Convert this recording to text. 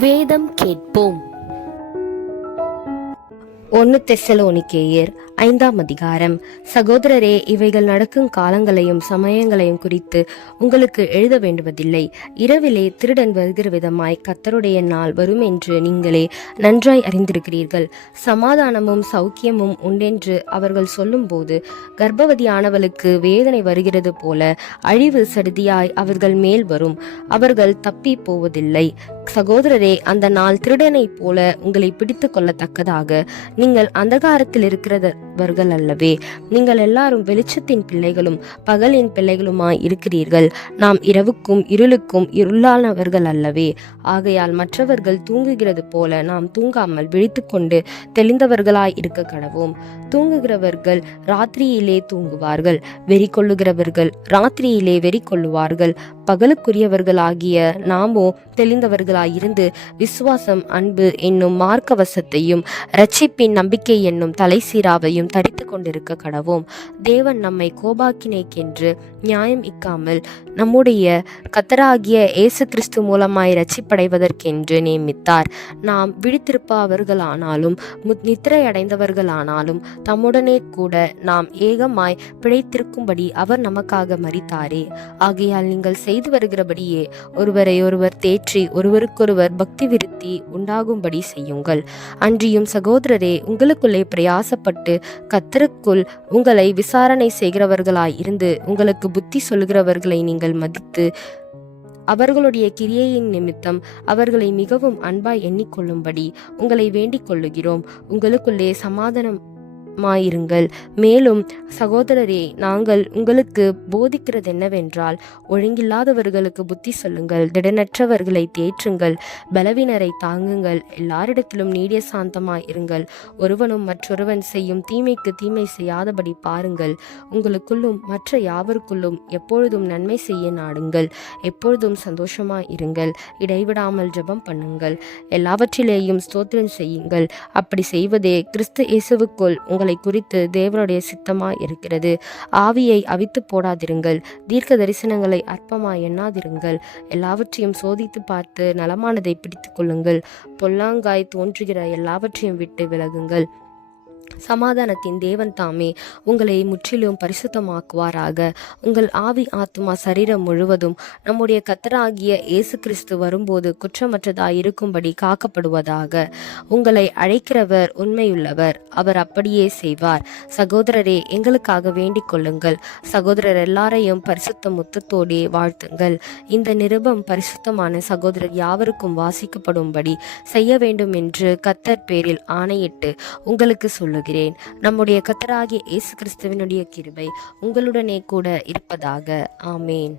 வேதம் கேட்போம். ஒன்னு தெசலோனிக்கேயர் ஐந்தாம் அதிகாரம். சகோதரரே இவைகள் நடக்கும் காலங்களையும் சமயங்களையும் குறித்து உங்களுக்கு எழுத வேண்டுவதில்லை. இரவிலே திருடன் வருகிற விதமாய் கத்தருடைய நாள் வரும் என்று நீங்களே நன்றாய் அறிந்திருக்கிறீர்கள். சமாதானமும் சௌக்கியமும் உண்டென்று அவர்கள் சொல்லும்போது கர்ப்பவதியானவளுக்கு வேதனை வருகிறது போல அழிவு சடுதியாய் அவர்கள் மேல் வரும். அவர்கள் தப்பி போவதில்லை. சகோதரரே அந்த நாள் திருடனைப் போல உங்களை பிடித்து கொள்ளத்தக்கதாக. நீங்கள் அந்தகாரத்தில் இருக்கிறவர்கள் அல்லவே. நீங்கள் எல்லாரும் வெளிச்சத்தின் பிள்ளைகளும் பகலின் பிள்ளைகளுமாய் இருக்கிறீர்கள். நாம் இரவுக்கும் இருளுக்கும் இருளானவர்கள் அல்லவே. ஆகையால் மற்றவர்கள் தூங்குகிறது போல நாம் தூங்காமல் விழித்துக்கொண்டு தெளிந்தவர்களாய் இருக்க கடவோம். தூங்குகிறவர்கள் ராத்திரியிலே தூங்குவார்கள் வெறி கொள்ளுகிறவர்கள் ராத்திரியிலே வெறி கொள்ளுவார்கள் பகலுக்குரியவர்களாகிய நாமோ தெளிந்தவர்களாயிருந்து விசுவாசம் அன்பு என்னும் மார்க்கவசத்தையும் ரட்சிப்பின் நம்பிக்கை என்னும் தலைசீராவையும் தரித்து கொண்டிருக்க கடவோம். தேவன் நம்மை கோபாக்கினைக்கென்று நியாயம் இக்காமல் நம்முடைய கத்தராகிய இயேசு கிறிஸ்து மூலமாய் ரட்சிப்படைவதற்கென்று நியமித்தார். நாம் விழித்திருப்பவர்களானாலும் மு- நித்திரையடைந்தவர்களானாலும் தம்முடனே கூட நாம் ஏகமாய் பிழைத்திருக்கும்படி அவர் நமக்காக மறித்தாரே ஆகையால் நீங்கள் செய்து வருகிறபடியே ஒருவரை ஒருவர் தேற்றி ஒருவருக்கொருவர் பக்தி விருத்தி உண்டாகும்படி செய்யுங்கள். அன்றியும் சகோதரரே உங்களுக்குள்ளே பிரயாசப்பட்டு கத்தருக்குள் உங்களை விசாரணை செய்கிறவர்களாய் இருந்து உங்களுக்கு புத்தி சொல்கிறவர்களை நீங்கள் மதித்து அவர்களுடைய கிரியையின் நிமித்தம் அவர்களை மிகவும் அன்பாய் எண்ணிக்கொள்ளும்படி உங்களை வேண்டிக் கொள்ளுகிறோம். உங்களுக்குள்ளே மாயிருங்கள் மேலும் சகோதரரே நாங்கள் உங்களுக்கு போதிக்கிறது என்னவென்றால் ஒழுங்கில்லாதவர்களுக்கு புத்தி சொல்லுங்கள் திடனற்றவர்களை தேற்றுங்கள் பலவினரை தாங்குங்கள் எல்லாரிடத்திலும் நீடிய சாந்தமாய் இருங்கள் ஒருவனும் மற்றொருவன் செய்யும் தீமைக்கு தீமை செய்யாதபடி பாருங்கள். உங்களுக்குள்ளும் மற்ற யாவருக்குள்ளும் எப்பொழுதும் நன்மை செய்ய நாடுங்கள். எப்பொழுதும் சந்தோஷமாய் இருங்கள் இடைவிடாமல் ஜெபம் பண்ணுங்கள். எல்லாவற்றிலேயும் ஸ்தோத்திரம் செய்யுங்கள். அப்படி செய்வதே கிறிஸ்து இயேசுவுக்குள் உங்கள் குறித்து தேவனுடைய சித்தமா இருக்கிறது. ஆவியை அவித்து போடாதிருங்கள். தீர்க்க தரிசனங்களை அற்பமா எண்ணாதிருங்கள். எல்லாவற்றையும் சோதித்து பார்த்து நலமானதை பிடித்து கொள்ளுங்கள். பொல்லாங்காய் தோன்றுகிற எல்லாவற்றையும் விட்டு விலகுங்கள். சமாதானத்தின் தேவன் தாமே உங்களை முற்றிலும் பரிசுத்தமாக்குவாராக. உங்கள் ஆவி ஆத்மா சரீரம் முழுவதும் நம்முடைய கத்தராகிய இயேசு கிறிஸ்து வரும்போது குற்றமற்றதாய் இருக்கும்படி காக்கப்படுவதாக. உங்களை அழைக்கிறவர் உண்மையுள்ளவர் அவர் அப்படியே செய்வார். சகோதரரே எங்களுக்காக வேண்டிக் கொள்ளுங்கள். சகோதரர் எல்லாரையும் பரிசுத்த முத்தத்தோடே வாழ்த்துங்கள். இந்த நிருபம் பரிசுத்தமான சகோதரர் யாவருக்கும் வாசிக்கப்படும்படி செய்ய வேண்டும் என்று கத்தர் பேரில் ஆணையிட்டு உங்களுக்கு சொல்லு சொல்லுகிறேன் நம்முடைய கத்தராகிய இயேசு கிறிஸ்துவனுடைய கிருபை உங்களுடனே கூட இருப்பதாக. ஆமேன்.